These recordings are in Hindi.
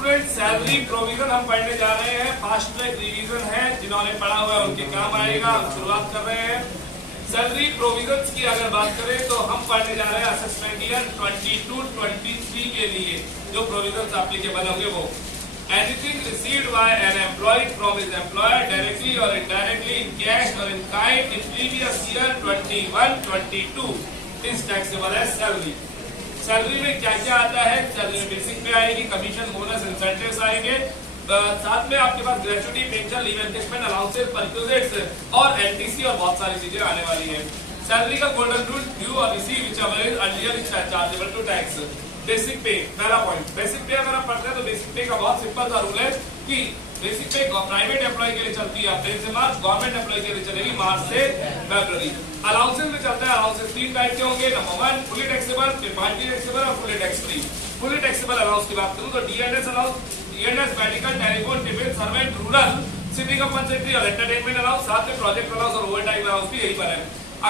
स्टूडेंट सैलरी प्रोविजन हम पढ़ने जा रहे हैं, फास्ट ट्रैक रिवीजन है, जिन्होंने पढ़ा हुआ है उनके काम आएगा। हम शुरुआत कर रहे हैं सैलरी प्रोविजन की। अगर बात करें तो हम पढ़ने जा रहे हैं असेसमेंट ईयर 22-23 के लिए जो प्रोविजन एप्लीकेबल होंगे वो anything received by an employee from his employer directly और इनडायरेक्टली इन कैश और in kind in previous year 21-22 is taxable as salary. Salary में क्या क्या आता है? सैलरी में बेसिक पे आएगी, कमीशन, बोनस, इंसेंटिव्स आएंगे, साथ में आपके पास gratuity, pension, leave encashment, allowances, परक्यूजेट्स और एलटीसी और बहुत सारी चीजें आने वाली है। सैलरी का गोल्डन रूल, ड्यू और receive whichever is earlier is chargeable to tax. Basic pay पहला पॉइंट, बेसिक पे अगर आप पढ़ते हैं तो बेसिक पे का बहुत सिंपल सा रूल है कि बेसिक पे प्राइवेट एम्प्लॉय के लिए चलती है अप्रैल से मार्च, गवर्नमेंट एम्प्लॉय के लिए चलेगी मार्च से फरवरी। अलाउंसेस में चलता है, अलाउंसेस 3 टाइप के होंगे, नंबर 1 फुली टैक्सेबल, फिर पार्टली टैक्सेबल और fully tax free. Fully taxable allowance की बात करूं तो DNS allowance, DNS medical, telephone, tiffin, servant, rural, city compensatory और एंटरटेनमेंट अलाउंस, साथ में प्रोजेक्ट अलाउंस और ओवरटाइम अलाउंस भी यही पर है।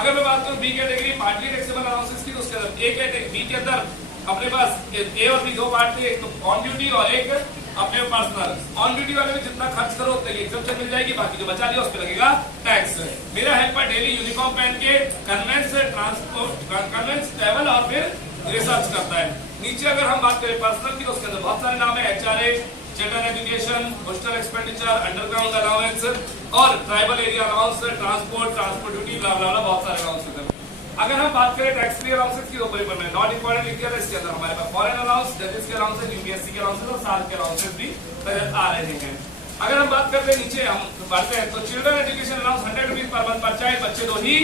अगर मैं बात करूं B category partly taxable allowances की तो उसके अंदर ए कैटेगरी बी के अंदर अपने पास ए और बी दो पार्ट थे, एक तो ऑन ड्यूटी और एक अपने पर्सनल। ऑन ड्यूटी वाले में जितना खर्च करो उतने की एग्जम्पशन मिल जाएगी, बाकी जो बचा लिया उस पर लगेगा टैक्स। मेरा हेल्पर डेली यूनिफॉर्म पहन के कन्वेंस ट्रांसपोर्ट कन्वेंस ट्रैवल और फिर रिसर्च करता है। नीचे अगर हम बात करें पर्सनल की तो उसके अंदर बहुत सारे नाम है, HRA, children education, hostel expenditure, underground allowance और tribal area allowance, transport duty, blah blah blah बहुत सारे अलाउंस होते हैं। अगर हम बात करें टैक्स फ्री अलाउंसेस की तो ऊपर में नॉट इंपॉर्टेंट लिख दिया था, इसके अंदर हमारे पास फॉरेन अलाउंस, जजेस के अलाउंसेस, यूपीएससी के अलाउंसेस और साल के अलाउंसेस भी नजर आ रहे हैं। अगर हम बात करते हैं नीचे हम बढ़ते हैं तो children education allowance 100 rupees per month पर चाइल्ड, बच्चे दो ही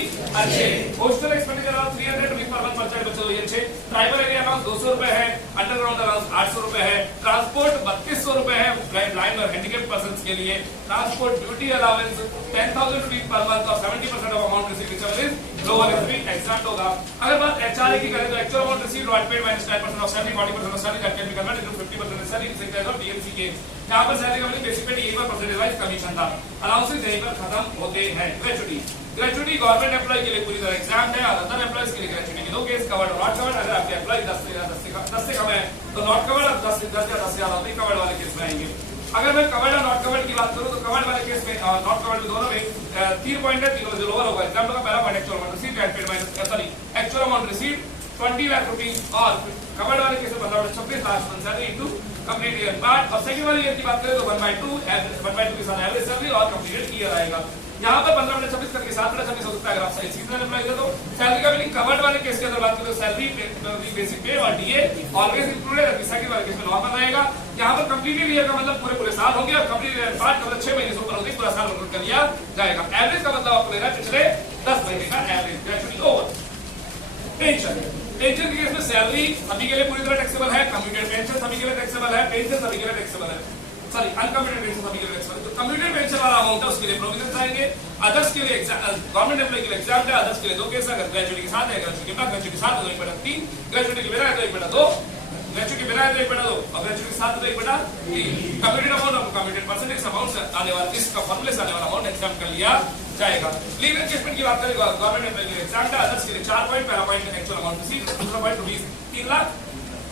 अच्छे। Hostel expenditure allowance 300 rupees per month पर चाइल्ड, बच्चे दो ही अच्छे। ट्राइबल एरिया अलाउंस 200 रुपए है, अंडरग्राउंड अलाउंस 800 रुपए है, ट्रांसपोर्ट 3200 रुपए है ब्लाइंड और हैंडीकैप पर्संस के लिए, transport duty allowance 10,000 rupees per month और 70% of amount received whichever is lower is be exact होगा। अगर बात एचआरए की करें तो actual amount received not paid minus 10% of salary, 40% of salary that can be converted into 50% salary in case of DMC के। यहां पर सैलरी का बेसिक पे यही पर परसेंटेज वाइज कमीशन था, अलाउंसेस यहीं पर खत्म होते हैं। ग्रेचुटी, ग्रेचुटी गवर्नमेंट एम्प्लॉय के लिए पूरी तरह एग्जाम है और अदर एम्प्लॉयज के लिए ग्रेचुटी के दो केस कवर्ड और नॉट कवर्ड। अगर आपके एम्प्लॉय 10 से कम है तो नॉट कवर्ड और 10 या 10 से ज्यादा भी कवर्ड वाले केस में आएंगे। अगर मैं कवर्ड और नॉट कवर्ड की बात करूं तो कवर्ड वाले केस में और नॉट कवर्ड में दोनों में 3 पॉइंट है, तीनों से लोअर होगा। एग्जांपल का पहला point actual amount received and paid minus sorry actual amount received 20 lakh rupees और कवर्ड वाले केस में 26 lakh salary into complete year part. और सेकंड वाली ईयर की बात करें तो 1/2 के साथ एवरेज सैलरी और कंप्लीटेड ईयर आएगा। यहाँ पर 15/26 करके 7/26 हो सकता है अगर आप सही सीजनल एम्प्लॉय हो तो। सैलरी का मीनिंग कवर्ड वाले केस के अंदर बात करें तो सैलरी, बेसिक पे और डीए ऑलवेज इंक्लूडेड, सेकंड वाले केस में नॉर्मल रहेगा। यहाँ पर कंप्लीटेड ईयर का मतलब पूरे साल हो गया और कंप्लीटेड ईयर पार्ट का मतलब 6 महीने से ऊपर होगी, पूरा साल इंक्लूड कर लिया जाएगा। एवरेज का मतलब आपको लेना है पिछले 10 महीने का average. Gratuity over. Pension, pension के केस में सैलरी सभी के लिए पूरी तरह टैक्सेबल है, कम्प्यूटेड पेंशन सभी के लिए टैक्सेबल है, पेंशन सभी के लिए टैक्सेबल है, सॉरी अनकम्प्यूटेड पेंशन सभी के लिए टैक्सेबल है। तो कम्प्यूटेड पेंशन वाला अमाउंट है उसके लिए प्रोविजन आएंगे। अदर्स के लिए गवर्नमेंट एम्प्लॉय के लिए एग्जाम है, अदर्स के लिए दो केस, अगर ग्रेचुटी के साथ है, ग्रेचुटी के बाद, ग्रेचुटी के साथ तो 1/3, ग्रेचुटी के बिना है तो 1/2, ग्रेचुटी के बिना है तो 1/2 और ग्रेचुटी के साथ तो 1/3। कम्प्यूटेड अमाउंट और कम्प्यूटेड परसेंटेज अमाउंट आने वाला इसका फॉर्मूले से आने वाला अमाउंट एग्जाम कर लिया जाएगा। लीव एनकेशमेंट की बात करें गवर्नमेंट एम्प्लॉय के लिए एग्जाम है, अदर्स के लिए 4 पॉइंट, पहला पॉइंट एक्चुअल अमाउंट रिसीव्ड, दूसरा पॉइंट रुपीस 3 लाख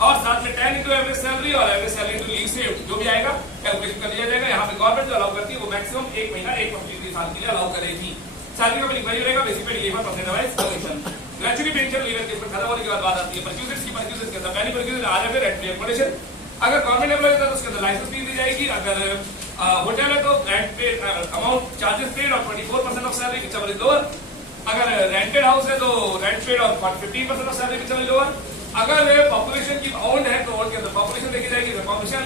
और साथ में 10 इंटू एवरेज सैलरी और average salary into leave saved जो भी आएगा कैलकुलेशन कर लिया जाएगा। यहाँ पे गवर्नमेंट जो अलाउ करती है वो मैक्सिमम 1 महीना 1 कंप्लीट साल के लिए अलाउ करेगी। सैलरी का मीनिंग वही रहेगा, बेसिक पे ये percentage wise commission. Gratuity pension leave encashment खत्म होने के बाद बात आती है परक्यूजेट्स की। परक्यूजेट्स के अंदर पहली परक्यूजेट आ जाए रेंट पे अकोमोडेशन। अगर गवर्नमेंट एम्प्लॉय है तो उसके अंदर लाइसेंस फीस दी जाएगी। अगर होटल है तो रेंट पे अमाउंट चार्जेस पेड और 24% of salary whichever is lower. अगर रेंटेड हाउस है तो रेंट पेड और 15% of salary whichever is lower. अगर पॉपुलेशन की ओन्ड है तो ओन्ड के अंदर पॉपुलेशन देखी जाएगी। पॉपुलेशन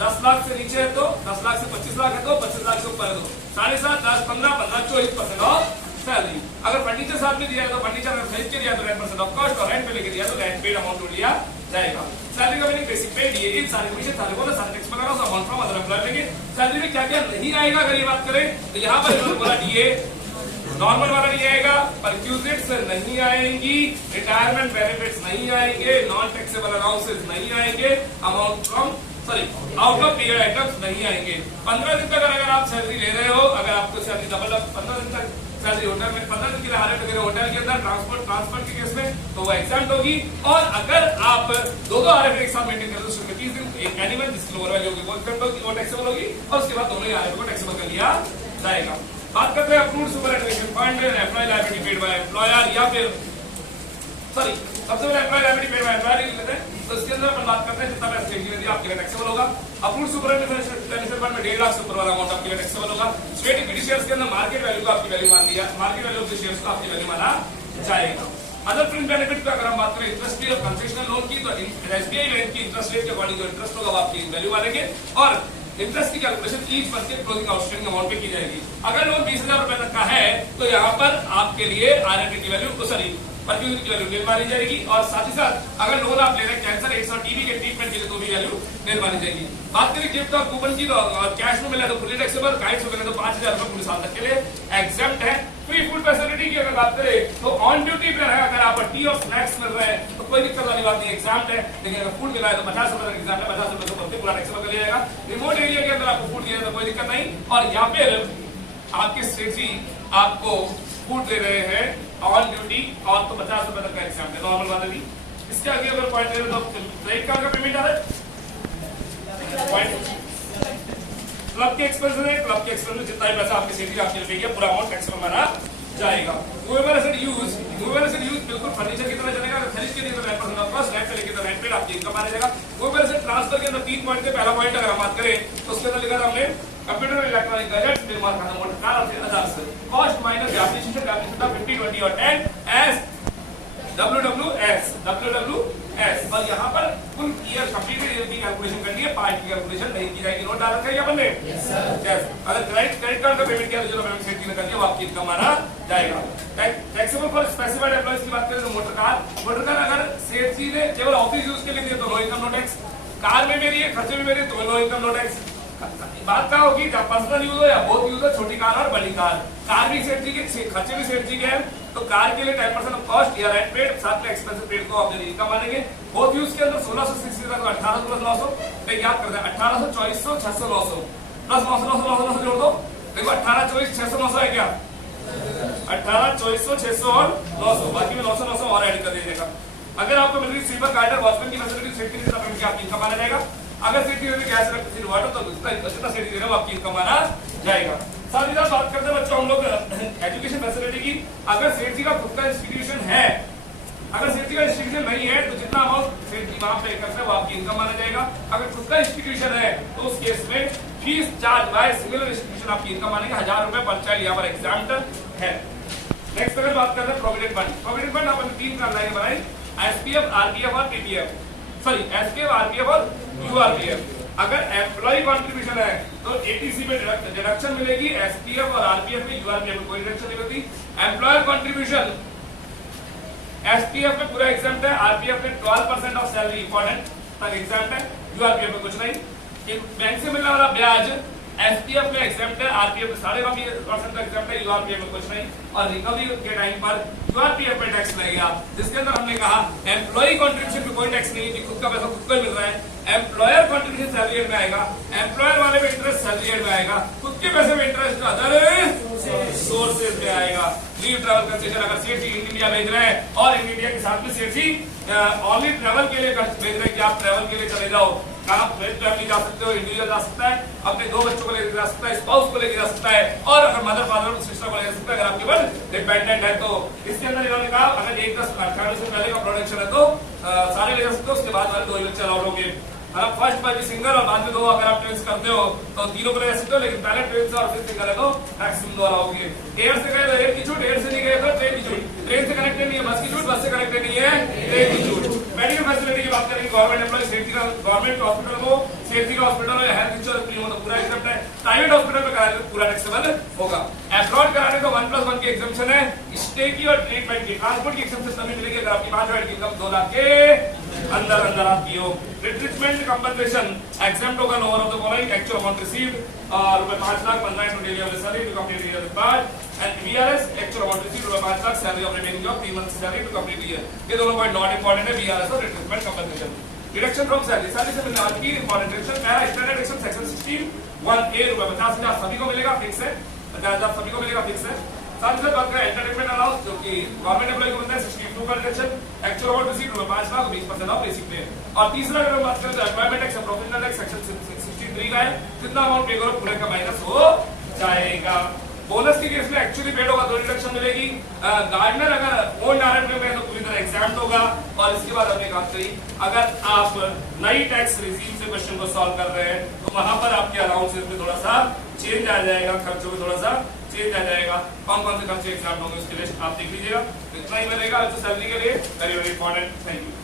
10 लाख से नीचे है तो 10 लाख से 25 लाख है तो 25 लाख से ऊपर है तो 7.5, 10, 15, 24% ऑफ सैलरी। अगर फर्नीचर साथ में दिया है तो फर्नीचर अगर खरीद के दिया तो 10% ऑफ कॉस्ट और रेंट पे लेके दिया तो रेंट पेड अमाउंट लिया जाएगा। सैलरी का मीनिंग बेसिक पे डीए इन सारे कमीशन सारे बोला सारे टैक्स वगैरह सब अमाउंट फ्रॉम अदर एम्प्लॉयर लेंगे। सैलरी में क्या क्या नहीं आएगा अगर ये बात करें तो यहाँ पर इन्होंने बोला डीए नॉर्मल वाला नहीं आएगा, परक्यूजेट्स नहीं आएंगी, रिटायरमेंट बेनिफिट्स नहीं आएंगे, नॉन टैक्सेबल अलाउंसेस नहीं आएंगे, amount from out of period items नहीं आएंगे। 15 दिन तक अगर आप सैलरी ले रहे हो, अगर आपको सैलरी डबल 15 दिन तक सैलरी होटल में 15 दिन के लिए हायर वगैरह होटल के अंदर ट्रांसफर के केस में तो वो एग्जाम होगी। और अगर आप दो आरएफ एक साथ मेंटेन करते हो तो 30 दिन एक एनिमल जिसकी लोअर वैल्यू होगी वो टैक्सेबल होगी और उसके बाद दोनों ही आर को टैक्सेबल कर लिया जाएगा। बात करते हैं approved superannuation fund employee liability paid by employer या फिर सॉरी सबसे पहले employee liability paid by employer लेते हैं। तो इसके अंदर अपन बात करते हैं जितना पैसा सेठ जी ने दिया आपके लिए टैक्सेबल होगा। अप्रूव्ड सुपरएनुएशन फंड में 1.5 लाख से ऊपर वाला अमाउंट आपके लिए टैक्सेबल होगा। स्टेट इक्विटी शेयर्स के अंदर मार्केट वैल्यू को आपकी वैल्यू मान लिया, market value of the shares को आपकी वैल्यू माना जाएगा। अदर फ्रिंज बेनिफिट का अगर हम बात करें इंटरेस्ट रेट और कंसेशनल लोन की, तो एसबीआई बैंक की इंटरेस्ट रेट के अकॉर्डिंग जो इंटरेस्ट होगा वो आपकी वैल्यू मानेंगे और इंटरेस्ट की कैलकुलेशन ईच मंथ के क्लोजिंग आउटस्टैंडिंग अमाउंट पे की जाएगी। अगर लोन 20,000 रुपए तक का है तो यहाँ पर आपके लिए आरएनटी की वैल्यू सॉरी पर यूनिट की वैल्यू निर्माण मानी जाएगी और साथ ही साथ अगर लोन आप ले रहे हैं कैंसर एड्स और टीबी के ट्रीटमेंट के लिए तो भी वैल्यू निर्माण मानी जाएगी। बात करें गिफ्ट और कूपन की, तो कैश में मिला तो फुली टैक्सेबल, गाइड्स में मिला तो 5,000 रुपए पूरे साल तक के लिए एग्जेम्प्ट है। फ्री फूड फैसिलिटी की अगर बात करें तो ऑन ड्यूटी पे है, अगर आपको टी और स्नैक्स मिल रहे हैं तो कोई दिक्कत वाली बात नहीं, एग्जाम्प्ट है। लेकिन अगर फूड मिला है तो 50 रुपए तक एग्जाम्प्ट है, 50 रुपए से बढ़ते पूरा टैक्सेबल कर लिया जाएगा। रिमोट एरिया के अंदर आपको फूड दिया तो कोई दिक्कत नहीं, और यहाँ पे आपके सेठ जी आपको फूड दे रहे हैं ऑन ड्यूटी और तो 50 रुपए तक का एग्जाम्प्ट है, नॉर्मल बात है। इसके आगे अगर पॉइंट दे तो क्रेडिट कार्ड का पेमेंट आ रहा है, क्लब के एक्सपेंसेस है, क्लब के एक्सपेंस में जितना भी पैसा आपके सेठ जी आपके लिए पे पूरा अमाउंट टैक्स में माना जाएगा। मूवेबल एसेट यूज बिल्कुल फर्नीचर की तरह चलेगा, खरीद के लिए तो 9% ऑफ कॉस्ट, रेंट पे लेके तो रेंट पे आपकी इनकम आ जाएगा। मूवेबल एसेट ट्रांसफर के अंदर 3 पॉइंट थे। पहला पॉइंट अगर हम बात करें तो उसके अंदर लिखा था हमने कंप्यूटर इलेक्ट्रॉनिक गैजेट्स निर्माण खाना मोटर कार और अदर्स कॉस्ट माइनस डेप्रिसिएशन था 50, 20 और 10 एज WWS और यहाँ पर कुल ईयर कंप्लीटेड ईयर की कैलकुलेशन करनी है, पार्ट की कैलकुलेशन नहीं की जाएगी। नोट डाल रखा है अपन ने? Yes sir. अगर क्रेडिट कार्ड का पेमेंट किया तो जो पेमेंट सेठ जी ने कर दिया वो आपकी इनकम माना जाएगा। टैक्सेबल फॉर स्पेसिफाइड एम्प्लॉइज की बात करें तो मोटर कार अगर सेठ जी ने केवल ऑफिस यूज के लिए दिया तो no income no tax, car में मेरी है खर्चे में मेरी तो नो इनकम नो टैक्स। बात क्या होगी, जब पर्सनल यूज हो या बहुत यूज हो, छोटी कार और बड़ी कार भी सेठ जी के, खर्चे भी सेठ जी के हैं, तो कार के लिए 10% ऑफ कॉस्ट या रेंट पेड साथ में एक्सपेंसिव पेड को अपने इनकम मानेंगे। बहुत यूज के अंदर 1660 तक 1800 प्लस 900 पे याद करते हैं, 1800 2400 600 900 प्लस 900 900 900 जोड़ दो, देखो 18 24 600 900 है क्या, 18 2400 600 और 900, बाकी में 900 900 और ऐड कर दीजिएगा। अगर आपको मिल रही स्वीपर गार्डर वॉचमैन की फैसिलिटी सेठ की तरफ में आपकी इनकम माना जाएगा। अगर सेठ जी ने गैस इलेक्ट्रिसिटी वाटर तो जितना सेठ जी ने वो आपकी इनकम माना जाएगा। साथ ही साथ बात करते हैं बच्चों हम लोग एजुकेशन फैसिलिटी की। अगर सेठ जी का खुद का इंस्टीट्यूशन है, अगर सेठ जी का इंस्टीट्यूशन नहीं है तो जितना अमाउंट सेठ जी वहां पे करते हैं वो आपकी इनकम माना जाएगा। अगर खुद का इंस्टीट्यूशन है तो उस केस में fees charge by similar institution आपकी इनकम मानेंगे। 1000 रुपए पर चाइल्ड यहाँ पर एग्जाम्प्ट है। नेक्स्ट अगर बात करते हैं प्रोविडेंट फंड, प्रोविडेंट फंड आपने 3 लाइन बनाई, एसपीएफ, आरपीएफ और पीपीएफ, सॉरी एसपीएफ, आरपीएफ और यूआरपीएफ। अगर एम्प्लॉय कंट्रीब्यूशन है तो एटीसी में डिडक्शन मिलेगी, एसपीएफ और आरपीएफ में, यूआरपीएफ में कोई डिडक्शन नहीं होती। एम्प्लॉयर कंट्रीब्यूशन एसपीएफ में पूरा एग्जाम्प्ट है, आरपीएफ में 12% ऑफ सैलरी इंपॉर्टेंट तक एग्जाम्प्ट है, यूआरपीएफ में कुछ नहीं। बैंक से मिलने वाला ब्याज एसपीएफ में एग्जाम्प्ट है, आरपीएफ में 12.5% तक एग्जाम्प्ट है, यूआरपीएफ में कुछ नहीं। और रिकवरी के टाइम पर यूआरपीएफ में टैक्स लगेगा, जिसके अंदर हमने कहा एम्प्लॉय कंट्रीब्यूशन में कोई टैक्स नहीं है, खुद का पैसा खुद को मिल रहा है। एम्प्लॉयर कंट्रीब्यूशन सैलरी एड में आएगा, एम्प्लॉयर वाले में इंटरेस्ट सैलरी एड में आएगा, खुद के पैसे में इंटरेस्ट अदर सोर्सेज में आएगा। लीव ट्रैवल कंसेशन अगर सेठ जी इंडिया भेज रहे हैं और इंडिया के साथ में सेठ जी ओनली ट्रैवल के लिए भेज रहे हैं कि आप ट्रैवल के लिए चले जाओ, कहाँ फैमिली जा सकते हो, इंडिविजुअल जा सकता है, अपने 2 बच्चों को लेकर जा सकता है, स्पाउस को लेकर जा सकता है, और अगर मदर फादर सिस्टर को लेकर जा सकता है, अगर आपके पास डिपेंडेंट है तो। इसके अंदर इन्होंने कहा अगर 1-10 से पहले का प्रोडक्शन है तो सारे ले जा सकते हो, उसके बाद वाले 2 ही बच्चे अलाउड होंगे। अगर फर्स्ट बार सिंगल और बाद में 2 अगर आप ट्रेन करते हो तो 3 को ले जा सकते हो, लेकिन पहले ट्रेन से और फिर सिंगल है तो मैक्सिमम 2 अलाउड होंगे। एयर से गए तो एयर की छूट, एयर से नहीं गए तो ट्रेन की छूट, ट्रेन से कनेक्टेड नहीं है बस की छूट, बस से कनेक्टेड नहीं है ट्रेन की छूट। मेडिकल फैसिलिटी की बात करेंगे, गवर्नमेंट एम्प्लॉय सेफ्टी का गवर्नमेंट हॉस्पिटल हो, सेफ्टी का हॉस्पिटल हो या हेल्थ इंश्योरेंस प्रीमियम तो पूरा एग्जेम्प्ट है। प्राइवेट हॉस्पिटल में कराने तो पूरा टैक्सेबल होगा। अब्रॉड कराने को 1+1 की एग्जेम्पशन है, स्टे की और ट्रीटमेंट की, ट्रांसपोर्ट की एग्जेम्पशन तभी मिलेगी अगर आपकी 5 की इनकम 2 लाख के अंदर आपकी हो। रिट्रीटमेंट कंपनसेशन एग्जेम्प्ट होगा lower of the following actual amount received रुपए 5 lakh 15 into daily average salary to complete the year with part and VRS actual amount received रुपए 5 lakh salary of remaining job 3 months salary to complete the year। ये दोनों पॉइंट नॉट इंपॉर्टेंट है, VRS और retrenchment compensation. Deduction from salary, salary से मिलने वाली की इंपॉर्टेंट डिडक्शन, पहला स्टैंडर्ड डिडक्शन सेक्शन 16 1A रुपए 50,000 सभी को मिलेगा, फिक्स है, 50,000 सभी को मिलेगा, फिक्स है। साथ ही साथ बात करें एंटरटेनमेंट अलाउंस, जो कि गवर्नमेंट एम्प्लॉय को मिलता है 62 का reduction, actual about receipt 5 lakh 20% of basic पे। और तीसरा अगर बात करें तो employment tax professional tax section 63 का है, कितना अमाउंट पे करो पूरे का माइनस हो जाएगा। बोनस के केस में एक्चुअली पेड होगा तो रिडक्शन मिलेगी। गार्डनर अगर ओन डायरेक्ट में तो पूरी तरह एग्जाम्प्ट होगा। और इसके बाद हमने बात करी अगर आप नई टैक्स रिजीम से क्वेश्चन को सॉल्व कर रहे हैं तो वहां पर आपके अलाउंसेस में थोड़ा सा चेंज आ जाएगा, खर्चों में थोड़ा सा चेंज आ जाएगा। कौन कौन से खर्चे एग्जाम्प्ट होंगे उसकी लिस्ट आप देख लीजिएगा। इतना ही मिलेगा सैलरी के लिए, very very important. Thank you.